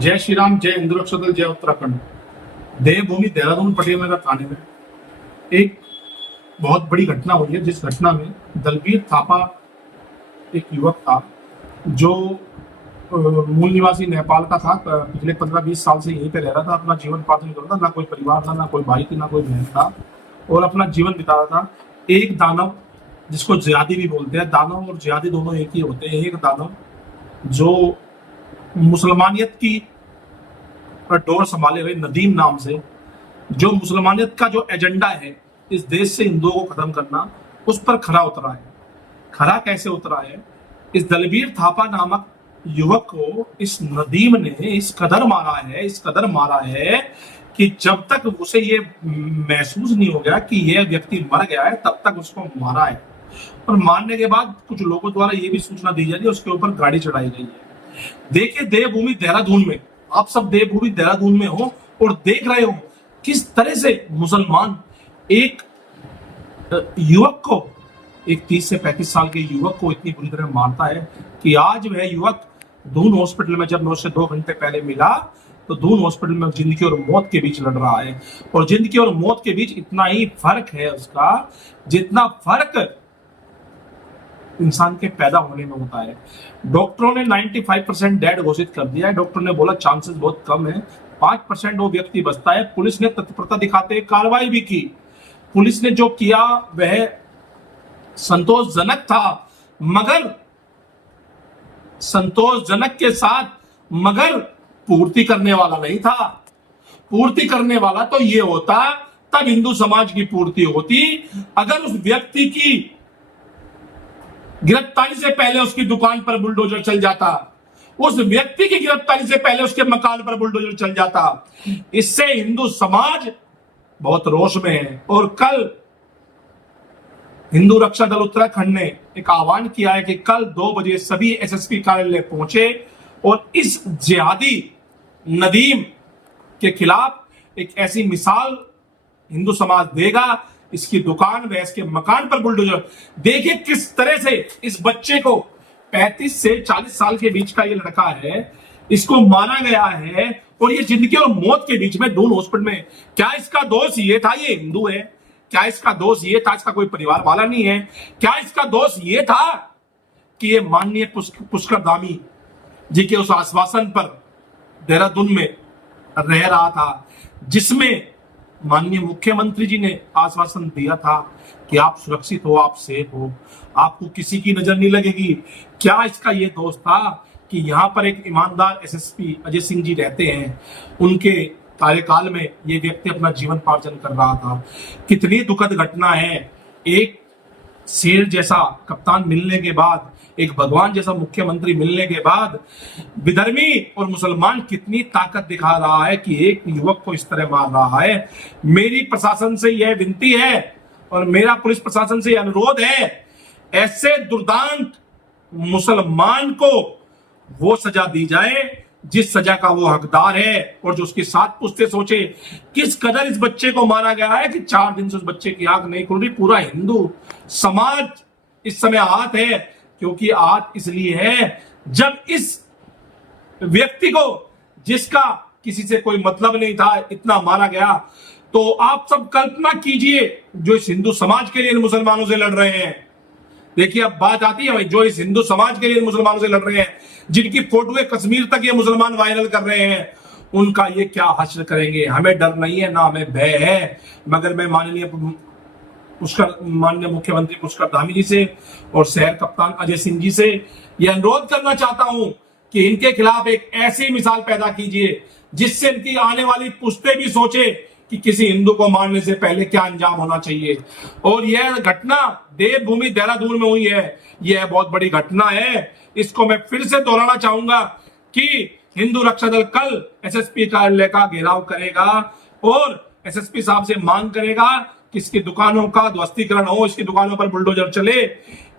जय श्री राम, जय हिंदू रक्षा दल, जय उत्तराखंड। देवभूमि देहरादून पटेल नगर थाने में एक बहुत बड़ी घटना हुई है, जिस घटना में दलबीर थापा एक युवक था जो मूल निवासी नेपाल का था। पिछले 15-20 साल से यहीं पे रह रहा था, अपना जीवन पालन कर रहा था। ना कोई परिवार था, ना कोई भाई थी, ना कोई बहन था, और अपना जीवन बिता रहा था। एक दानव, जिसको जिहादी भी बोलते हैं, दानव और जिहादी दोनों एक ही होते हैं। एक दानव जो मुसलमानियत की डोर संभाले हुए नदीम नाम से, जो मुसलमानियत का जो एजेंडा है इस देश से हिंदुओं को खत्म करना, उस पर खरा उतरा है। खरा कैसे उतरा है? इस दलबीर थापा नामक युवक को इस नदीम ने इस कदर मारा है कि जब तक उसे ये महसूस नहीं हो गया कि यह व्यक्ति मर गया है, तब तक उसको मारा है। और मारने के बाद कुछ लोगों द्वारा ये भी सूचना दी जा रही है, उसके ऊपर गाड़ी चढ़ाई गई है। देखिए, देवभूमि देहरादून में, आप सब देवभूमि देहरादून में हो और देख रहे हो किस तरह से मुसलमान एक युवक को, एक 30 से 35 साल के युवक को इतनी बुरी तरह मारता है कि आज वह युवक दून हॉस्पिटल में, जब मैं उससे 2 घंटे पहले मिला, तो दून हॉस्पिटल में जिंदगी और मौत के बीच लड़ रहा है। और जिंदगी और मौत के बीच इतना ही फर्क है उसका, जितना फर्क इंसान के पैदा होने में होता है। डॉक्टरों ने 95% डेड घोषित कर दिया है। डॉक्टर ने बोला चांसेस बहुत कम है, 5% वो व्यक्ति बचता है। पुलिस ने तत्परता दिखाते कार्रवाई भी की। पुलिस ने जो किया वह संतोषजनक था, मगर संतोषजनक के साथ मगर पूर्ति करने वाला नहीं था। पूर्ति करने वाला तो ये होता, तब हिंदू समाज की पूर्ति होती अगर उस व्यक्ति की गिरफ्तारी से पहले उसकी दुकान पर बुलडोजर चल जाता, उस व्यक्ति की गिरफ्तारी से पहले उसके मकान पर बुलडोजर चल जाता। इससे हिंदू समाज बहुत रोष में है। और कल हिंदू रक्षा दल उत्तराखंड ने एक आह्वान किया है कि कल 2 बजे सभी एसएसपी कार्यालय पहुंचे और इस जिहादी नदीम के खिलाफ एक ऐसी मिसाल हिंदू समाज देगा। इसकी दुकान व इसके मकान पर बुलडोजर। देखिए किस तरह से इस बच्चे को, 35 से 40 साल के बीच का ये लड़का है, इसको मारा गया है, और ये जिंदगी और मौत के बीच में दून हॉस्पिटल में। क्या इसका दोष ये था ये हिंदू है? क्या इसका दोष ये था इसका कोई परिवार वाला नहीं है? क्या इसका दोष ये था कि ये माननीय पुष्कर धामी जी के उस आश्वासन पर देहरादून में रह रहा था, जिसमें माननीय मुख्यमंत्री जी ने आश्वासन दिया था कि आप सुरक्षित हो, आप सेफ हो, आपको किसी की नजर नहीं लगेगी। क्या इसका ये दोष था कि यहाँ पर एक ईमानदार एसएसपी अजय सिंह जी रहते हैं, उनके कार्यकाल में ये व्यक्ति अपना जीवन पार्जन कर रहा था? कितनी दुखद घटना है। एक शेर जैसा कप्तान मिलने के बाद, एक भगवान जैसा मुख्यमंत्री मिलने के बाद, विधर्मी और मुसलमान कितनी ताकत दिखा रहा है कि एक युवक को इस तरह मार रहा है। मेरी प्रशासन से यह विनती है और मेरा पुलिस प्रशासन से अनुरोध है, ऐसे दुर्दांत मुसलमान को वो सजा दी जाए जिस सजा का वो हकदार है, और जो उसकी 7 पुश्ते सोचे। किस कदर इस बच्चे को मारा गया है कि 4 दिन से उस बच्चे की आंख नहीं खुल रही। पूरा हिंदू समाज इस समय आहत है, क्योंकि आहत इसलिए है जब इस व्यक्ति को, जिसका किसी से कोई मतलब नहीं था, इतना मारा गया। तो आप सब कल्पना कीजिए जो इस हिंदू समाज के लिए इन मुसलमानों से लड़ रहे हैं। देखिए अब बात आती है भाई, जो इस हिंदू समाज के लिए मुसलमानों से लड़ रहे हैं, जिनकी फोटोएं कश्मीर तक ये मुसलमान वायरल कर रहे हैं, उनका ये क्या हश्र करेंगे। हमें डर नहीं है, ना हमें भय है, मगर मैं माननीय मुख्यमंत्री पुष्कर धामी जी से और शहर कप्तान अजय सिंह जी से यह अनुरोध करना चाहता हूं कि इनके खिलाफ एक ऐसी मिसाल पैदा कीजिए जिससे इनकी आने वाली पुश्तें भी सोचे कि किसी हिंदू को मारने से पहले क्या अंजाम होना चाहिए। और यह घटना देवभूमि देहरादून में हुई है, यह बहुत बड़ी घटना है। इसको मैं फिर से दोहराना चाहूंगा कि हिंदू रक्षा दल कल एसएसपी कार्यालय का घेराव करेगा और एसएसपी साहब से मांग करेगा कि इसकी दुकानों का ध्वस्तीकरण हो, इसकी दुकानों पर बुलडोजर चले,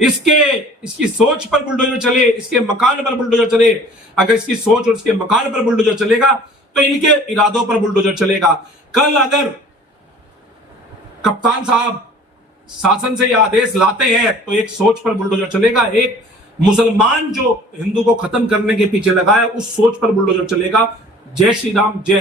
इसकी सोच पर बुलडोजर चले, इसके मकान पर बुलडोजर चले। अगर इसकी सोच और इसके मकान पर बुलडोजर चलेगा तो इनके इरादों पर बुलडोजर चलेगा। कल अगर कप्तान साहब शासन से यह आदेश लाते हैं तो एक सोच पर बुलडोजर चलेगा, एक मुसलमान जो हिंदू को खत्म करने के पीछे लगा है उस सोच पर बुलडोजर चलेगा। जय श्री राम, जय